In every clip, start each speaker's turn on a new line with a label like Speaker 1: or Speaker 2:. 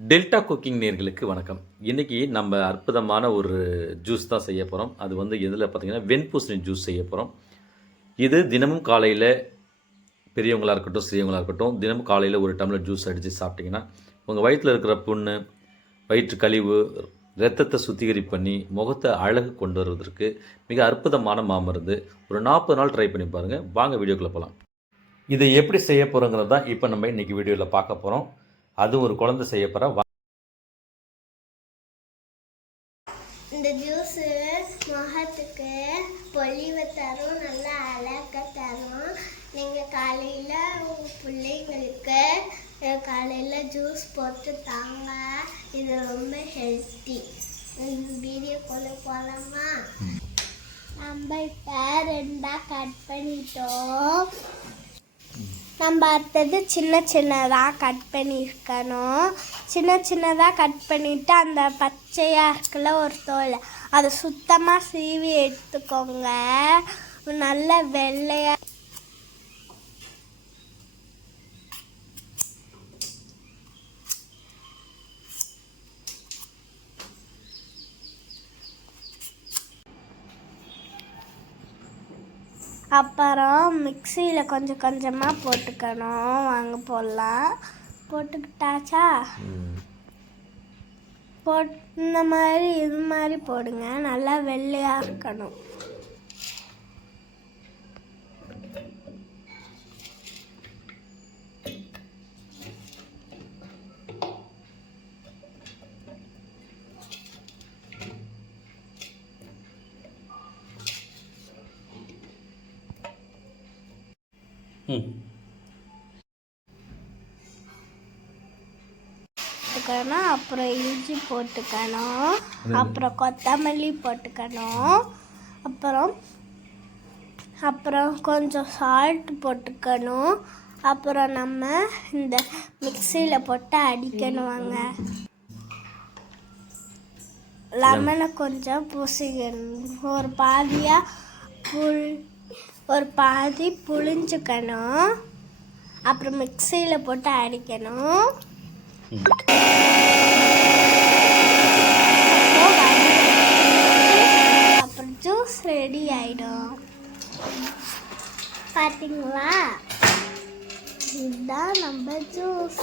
Speaker 1: Delta cooking நேர்களுக்கு வணக்கம். இன்றைக்கி நம்ம அற்புதமான ஒரு ஜூஸ் தான் செய்ய போகிறோம் அது வந்து எதில் பார்த்தீங்கன்னா வெண்பூசணி ஜூஸ் செய்ய போகிறோம் இது தினமும் காலையில் பெரியவங்களாக இருக்கட்டும் சிறியவங்களாக இருக்கட்டும் தினமும் காலையில் ஒரு டம்ளர் ஜூஸ் அடித்து சாப்பிட்டிங்கன்னா உங்கள் வயிற்றில் இருக்கிற புண்ணு வயிற்று கழிவு ரத்தத்தை சுத்திகரிப்பு பண்ணி முகத்தை அழகு கொண்டு வருவதற்கு மிக அற்புதமான மாமருந்து ஒரு நாற்பது நாள் ட்ரை பண்ணி பாருங்கள் வாங்க வீடியோக்குள்ளே போகலாம் இதை எப்படி செய்ய போகிறோங்கிறது தான் இப்போ நம்ம இன்றைக்கி வீடியோவில் பார்க்க போகிறோம் அது ஒரு குழந்தை செய்ய போகிற
Speaker 2: இந்த ஜூஸு முகத்துக்கு பொலிவை தரும் நல்லா அழக தரும். நீங்கள் காலையில் பிள்ளைங்களுக்கு காலையில் ஜூஸ் போட்டு தாங்க. இது ரொம்ப ஹெல்த்தி வீடியோ கொள்ள போகலாமா நம்ம இப்போ ரெண்டாக கட் பண்ணிட்டோம். நம்ம அடுத்தது சின்ன சின்னதாக கட் பண்ணியிருக்கணும். சின்ன சின்னதாக கட் பண்ணிவிட்டு அந்த பச்சையாக இருக்குல்ல ஒரு தோல். அதை சுத்தமாக சீவி எடுத்துக்கோங்க. நல்ல வெள்ளையாக அப்புறம் மிக்சியில் கொஞ்சம் கொஞ்சமாக போட்டுக்கணும். வாங்க போடலாம். போட்டுக்கிட்டாச்சா? போட் இந்த மாதிரி இது மாதிரி போடுங்க. நல்லா வெள்ளையாக இருக்கணும். போட்டுக்கணும் அப்புறம் இஞ்சி போட்டுக்கணும் அப்புறம் கொத்தமல்லி போட்டுக்கணும் அப்புறம் அப்புறம் கொஞ்சம் சால்ட் போட்டுக்கணும் அப்புறம் நம்ம இந்த மிக்சியில் போட்டு அடிக்கணும் வாங்க. லெமனை கொஞ்சம் பூசிக்கணும். ஒரு பாதியாக புள் ஒரு பாதி புளிஞ்சுக்கணும் அப்புறம் மிக்சியில் போட்டு அடிக்கணும். அப்புறம் ஜூஸ் ரெடி ஆயிடும். பார்த்தீங்களா இதுதான் நம்ம ஜூஸ்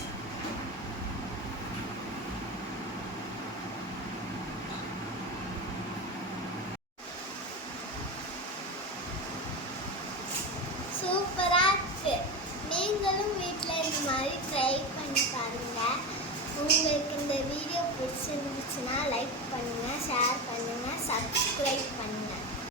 Speaker 2: சூப்பராக இருக்கு நீங்களும் வீட்டில் இந்த மாதிரி ட்ரை பண்ணி பாருங்க. உங்களுக்கு இந்த வீடியோ பிடிச்சிருந்துச்சுன்னா லைக் பண்ணுங்கள் ஷேர் பண்ணுங்கள் சப்ஸ்கிரைப் பண்ணுங்கள்